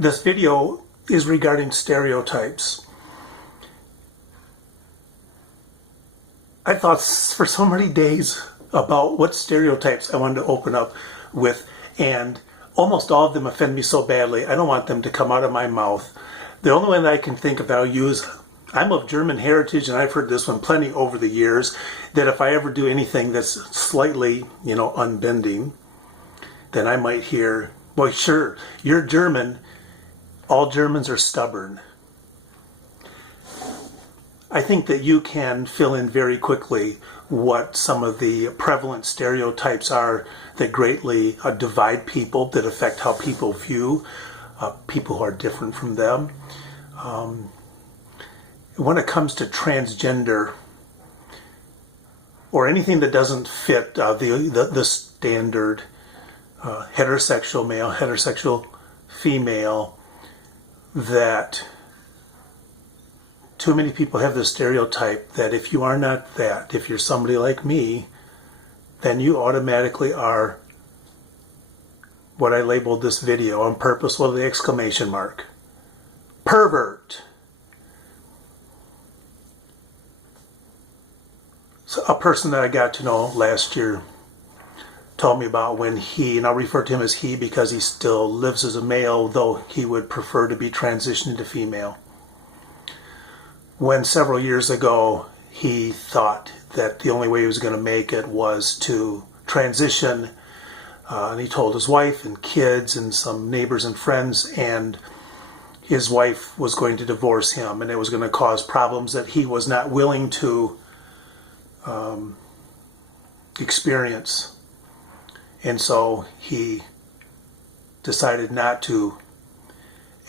This video is regarding stereotypes. I thought for so many days about what stereotypes I wanted to open up with, and almost all of them offend me so badly, I don't want them to come out of my mouth. The only one that I can think of that I'll use, I'm of German heritage, and I've heard this one plenty over the years, that if I ever do anything that's slightly, unbending, then I might hear, well, sure, you're German. All Germans are stubborn. I think that you can fill in very quickly what some of the prevalent stereotypes are that greatly divide people, that affect how people view people who are different from them. When it comes to transgender, or anything that doesn't fit the standard heterosexual male, heterosexual female, that too many people have the stereotype that if you are not that, if you're somebody like me, then you automatically are what I labeled this video on purpose with the exclamation mark. Pervert. So a person that I got to know last year told me about when he, and I'll refer to him as he because he still lives as a male, though he would prefer to be transitioned to female. When several years ago he thought that the only way he was going to make it was to transition, and he told his wife and kids and some neighbors and friends, and his wife was going to divorce him, and it was going to cause problems that he was not willing to experience. And so he decided not to.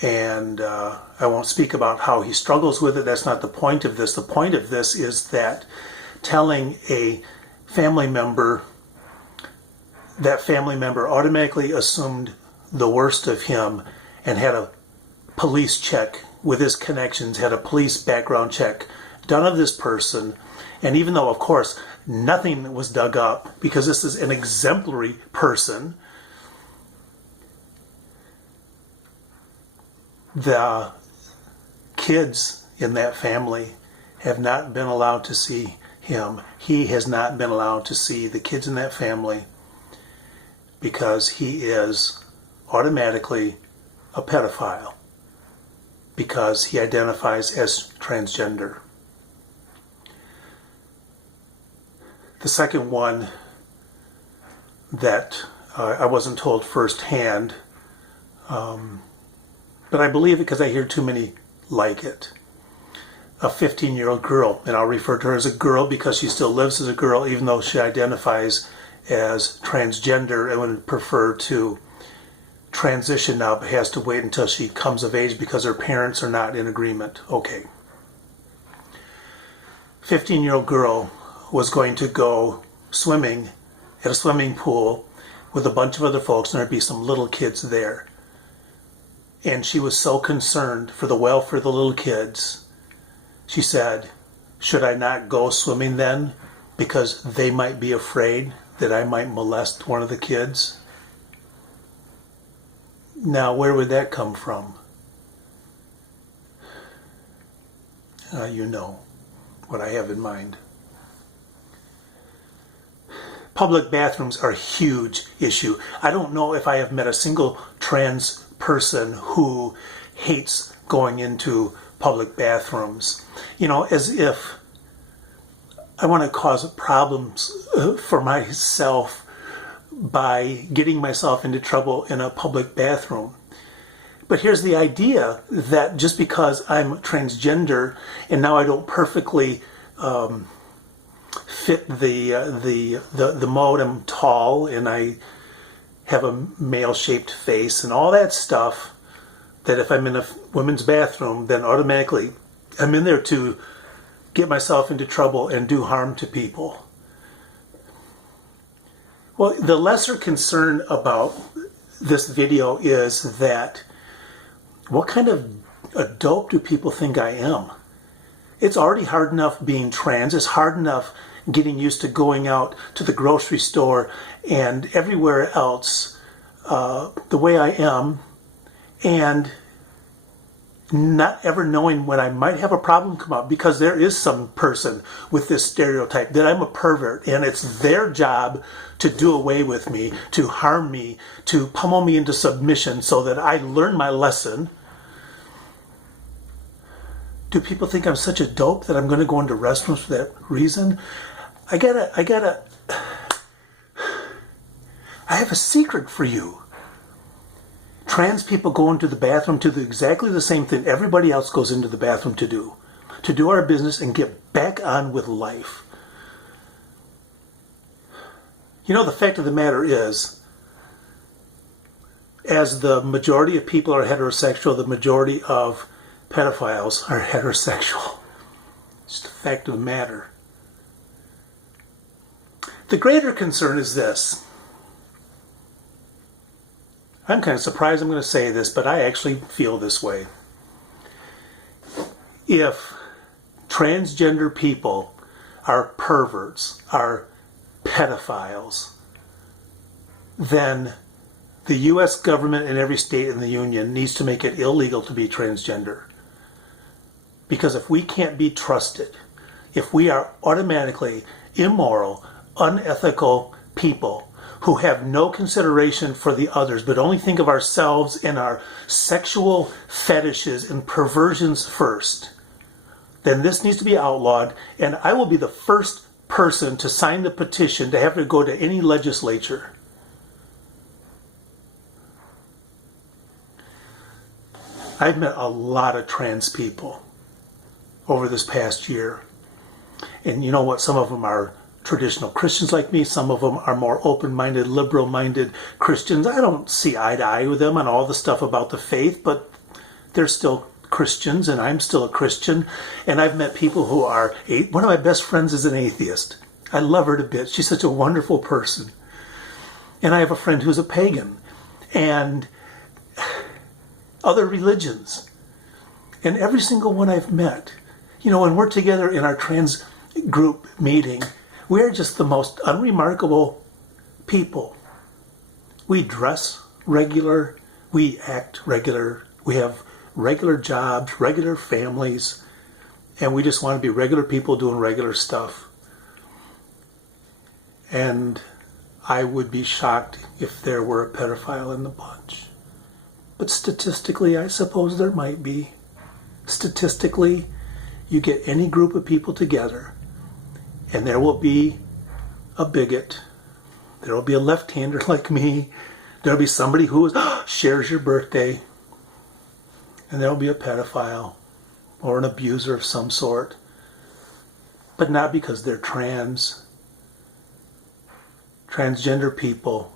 And I won't speak about how he struggles with it. That's not the point of this. The point of this is that telling a family member, that family member automatically assumed the worst of him and had a police check with his connections, had a police background check done of this person. And even though, of course, nothing was dug up, because this is an exemplary person, the kids in that family have not been allowed to see him. He has not been allowed to see the kids in that family because he is automatically a pedophile because he identifies as transgender. The second one that I wasn't told firsthand, but I believe it because I hear too many like it. A 15-year-old girl, and I'll refer to her as a girl because she still lives as a girl even though she identifies as transgender and would prefer to transition now, but has to wait until she comes of age because her parents are not in agreement. Okay. 15-year-old girl was going to go swimming at a swimming pool with a bunch of other folks, and there'd be some little kids there. And she was so concerned for the welfare of the little kids, she said, should I not go swimming then because they might be afraid that I might molest one of the kids? Now, where would that come from? You know what I have in mind. Public bathrooms are a huge issue. I don't know if I have met a single trans person who hates going into public bathrooms. As if I want to cause problems for myself by getting myself into trouble in a public bathroom. But here's the idea that just because I'm transgender and now I don't perfectly fit the mode, I'm tall and I have a male-shaped face and all that stuff, that if I'm in a women's bathroom, then automatically I'm in there to get myself into trouble and do harm to people. Well, the lesser concern about this video is that what kind of a dope do people think I am? It's already hard enough being trans. It's hard enough getting used to going out to the grocery store and everywhere else the way I am. And not ever knowing when I might have a problem come up, because there is some person with this stereotype that I'm a pervert, and it's their job to do away with me, to harm me, to pummel me into submission so that I learn my lesson. Do people think I'm such a dope that I'm going to go into restrooms for that reason? I have a secret for you. Trans people go into the bathroom to do exactly the same thing everybody else goes into the bathroom to do our business and get back on with life. You know, the fact of the matter is, as the majority of people are heterosexual, the majority of pedophiles are heterosexual. It's the fact of the matter. The greater concern is this. I'm kind of surprised I'm going to say this, but I actually feel this way. If transgender people are perverts, are pedophiles, then the U.S. government and every state in the union needs to make it illegal to be transgender. Because if we can't be trusted, if we are automatically immoral, unethical people who have no consideration for the others, but only think of ourselves and our sexual fetishes and perversions first, then this needs to be outlawed, and I will be the first person to sign the petition to have to go to any legislature. I've met a lot of trans people over this past year. And you know what? Some of them are traditional Christians like me. Some of them are more open-minded, liberal-minded Christians. I don't see eye to eye with them on all the stuff about the faith, but they're still Christians, and I'm still a Christian. And I've met people who are... One of my best friends is an atheist. I love her to bits. She's such a wonderful person. And I have a friend who's a pagan. And other religions. And every single one I've met, you know, when we're together in our trans group meeting, we're just the most unremarkable people. We dress regular, we act regular, we have regular jobs, regular families, and we just want to be regular people doing regular stuff. And I would be shocked if there were a pedophile in the bunch. But statistically, I suppose there might be. Statistically, you get any group of people together, and there will be a bigot. There will be a left-hander like me. There will be somebody who shares your birthday. And there will be a pedophile or an abuser of some sort. But not because they're trans. Transgender people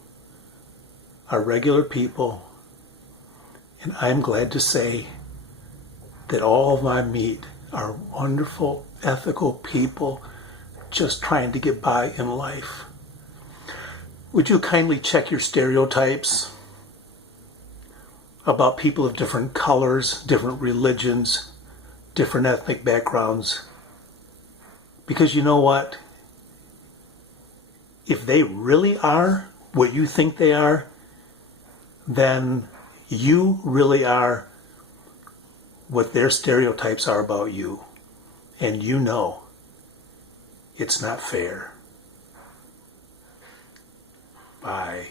are regular people. And I'm glad to say that all of my meet are wonderful, ethical people just trying to get by in life. Would you kindly check your stereotypes about people of different colors, different religions, different ethnic backgrounds? Because you know what? If they really are what you think they are, then you really are what their stereotypes are about you. And you know it's not fair. Bye.